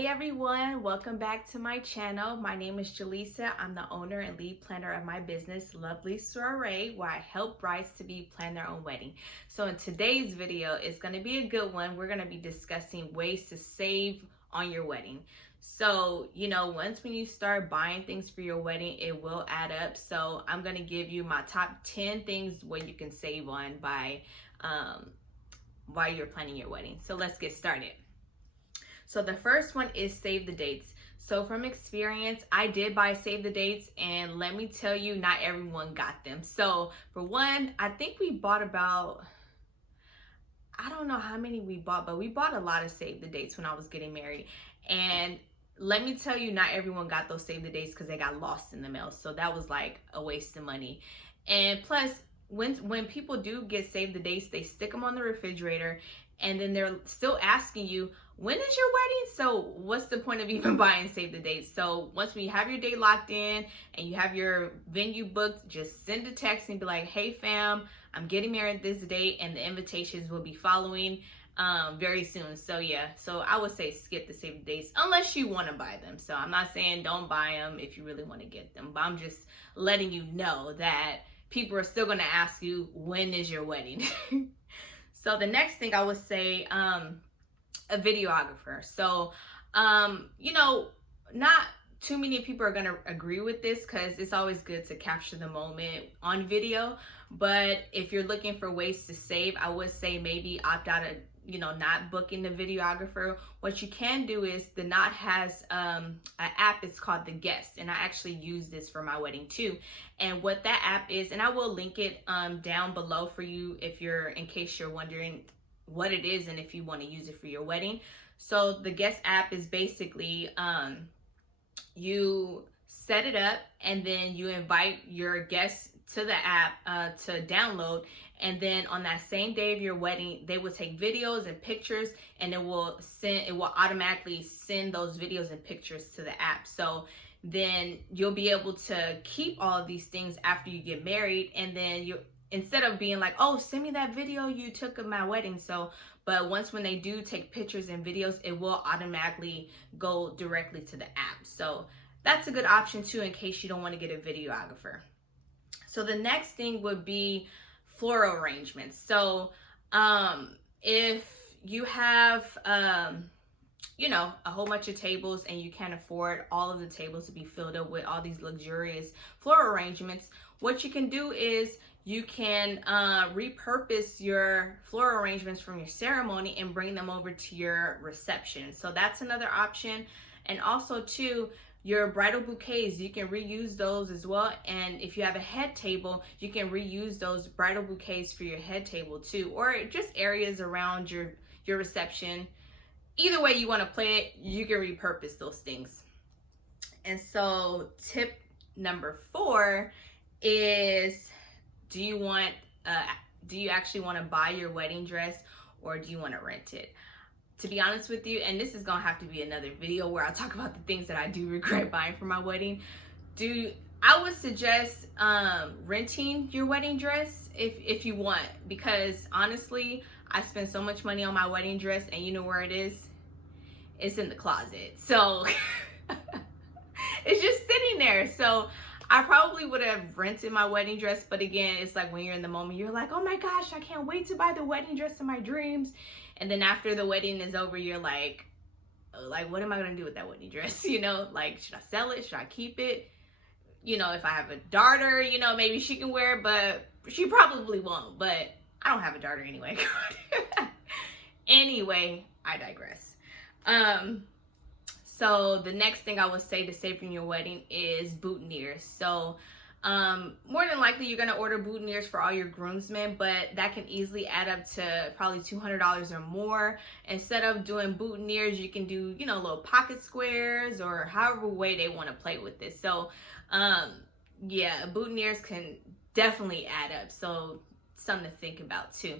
Hey everyone, welcome back to my channel. My name is JALYSSA. I'm the owner and lead planner of my business, Lovely Soiree, where I help brides-to-be plan their own wedding. So in today's video, it's going to be a good one. We're going to be discussing ways to save on your wedding. So, once when you start buying things for your wedding, it will add up. So I'm going to give you my top 10 things where you can save on by while you're planning your wedding. So let's get started. So the first one is save the dates. So from experience, I did buy save the dates, and let me tell you, not everyone got them. So for one, I think we bought about, I don't know how many we bought, but we bought a lot of save the dates when I was getting married. And let me tell you, not everyone got those save the dates because they got lost in the mail. So that was like a waste of money. And plus, when people do get save the dates, they stick them on the refrigerator, and then they're still asking you, when is your wedding? So what's the point of even buying save the dates? So once we have your date locked in and you have your venue booked, just send a text and be like, hey fam, I'm getting married this date, and the invitations will be following very soon. So yeah, so I would say skip the save the dates unless you want to buy them. So I'm not saying don't buy them if you really want to get them, but I'm just letting you know that people are still going to ask you, when is your wedding? So the next thing I would say, a videographer. So, not too many people are going to agree with this because it's always good to capture the moment on video. But if you're looking for ways to save, I would say maybe opt out of, not booking the videographer. What you can do is the Knot has an app. It's called The Guest, and I actually use this for my wedding too. And what that app is, and I will link it down below for you in case you're wondering what it is and if you want to use it for your wedding. So the Guest app is basically you set it up and then you invite your guests to the app to download, and then on that same day of your wedding, they will take videos and pictures, and it will automatically send those videos and pictures to the app. So then you'll be able to keep all of these things after you get married, and then instead of being like, oh, send me that video you took of my wedding. But when they do take pictures and videos, it will automatically go directly to the app. So that's a good option too, in case you don't want to get a videographer. So the next thing would be floral arrangements. So if you have, a whole bunch of tables and you can't afford all of the tables to be filled up with all these luxurious floral arrangements, what you can do is you can repurpose your floral arrangements from your ceremony and bring them over to your reception. So that's another option. And also too, your bridal bouquets, you can reuse those as well. And if you have a head table, you can reuse those bridal bouquets for your head table too, or just areas around your reception. Either way you want to play it, you can repurpose those things. And so tip number 4 is, do you actually want to buy your wedding dress, or do you want to rent it? To be honest with you, and this is gonna have to be another video where I talk about the things that I do regret buying for my wedding. I would suggest renting your wedding dress if you want, because honestly, I spent so much money on my wedding dress, and you know where it is? It's in the closet. So it's just sitting there. So I probably would have rented my wedding dress, but again, it's like when you're in the moment, you're like, oh my gosh, I can't wait to buy the wedding dress of my dreams. And then after the wedding is over, you're like, what am I gonna do with that wedding dress? Like, should I sell it? Should I keep it? If I have a daughter, maybe she can wear it, but she probably won't. But I don't have a daughter anyway. Anyway, I digress. So the next thing I would say to save from your wedding is boutonnieres. So more than likely you're gonna order boutonnieres for all your groomsmen, but that can easily add up to probably $200 or more. Instead of doing boutonnieres, you can do, little pocket squares or however way they want to play with this. So yeah, boutonnieres can definitely add up. So something to think about too.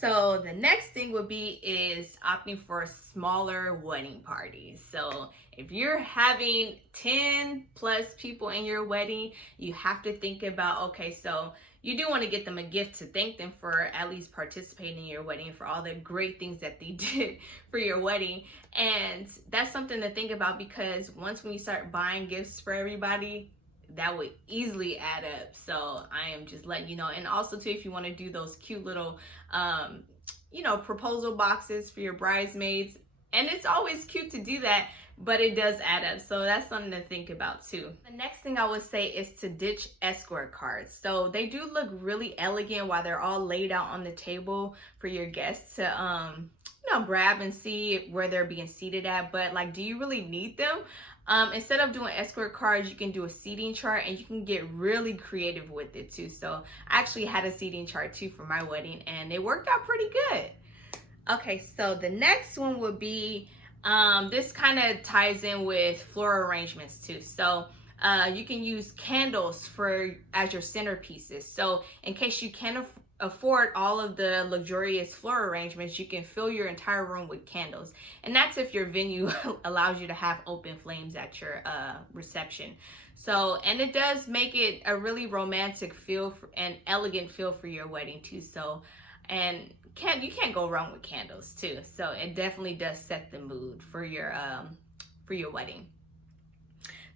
So the next thing would be is opting for smaller wedding parties. So if you're having 10 plus people in your wedding, you have to think about, okay, so you do want to get them a gift to thank them for at least participating in your wedding, for all the great things that they did for your wedding. And that's something to think about, because once when you start buying gifts for everybody, that would easily add up. So I am just letting you know. And also too, if you want to do those cute little proposal boxes for your bridesmaids, and it's always cute to do that, but it does add up. So that's something to think about too. The next thing I would say is to ditch escort cards. So they do look really elegant while they're all laid out on the table for your guests to grab and see where they're being seated at, but like, do you really need them? Instead of doing escort cards, you can do a seating chart, and you can get really creative with it too. So I actually had a seating chart too for my wedding, and it worked out pretty good. Okay, so the next one would be, this kind of ties in with floral arrangements too. So you can use candles as your centerpieces. So in case you can't afford all of the luxurious floral arrangements, you can fill your entire room with candles. And that's if your venue allows you to have open flames at your reception. So, and it does make it a really romantic feel and elegant feel for your wedding too. So, and you can't go wrong with candles too. So it definitely does set the mood for your wedding.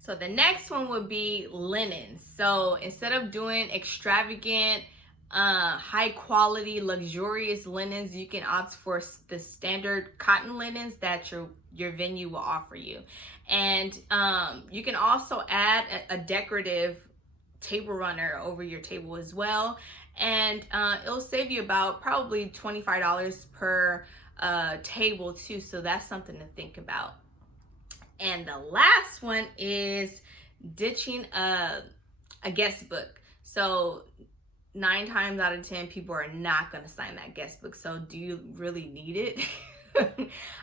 So the next one would be linens. So instead of doing extravagant, high quality, luxurious linens, you can opt for the standard cotton linens that your venue will offer you. And you can also add a decorative table runner over your table as well. And it'll save you about probably $25 per table too. So that's something to think about. And the last one is ditching a guest book. So 9 times out of 10, people are not going to sign that guest book. So do you really need it?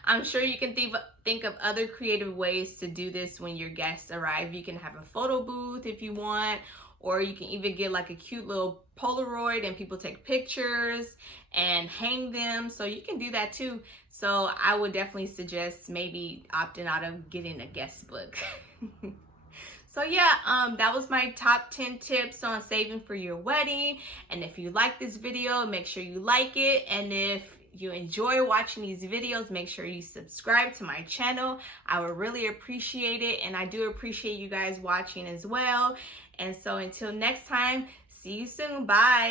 I'm sure you can think of other creative ways to do this when your guests arrive. You can have a photo booth if you want, or you can even get like a cute little Polaroid and people take pictures and hang them. So you can do that too. So I would definitely suggest maybe opting out of getting a guest book. So yeah, that was my top 10 tips on saving for your wedding. And if you like this video, make sure you like it. And if you enjoy watching these videos, make sure you subscribe to my channel. I would really appreciate it. And I do appreciate you guys watching as well. And so until next time, see you soon. Bye.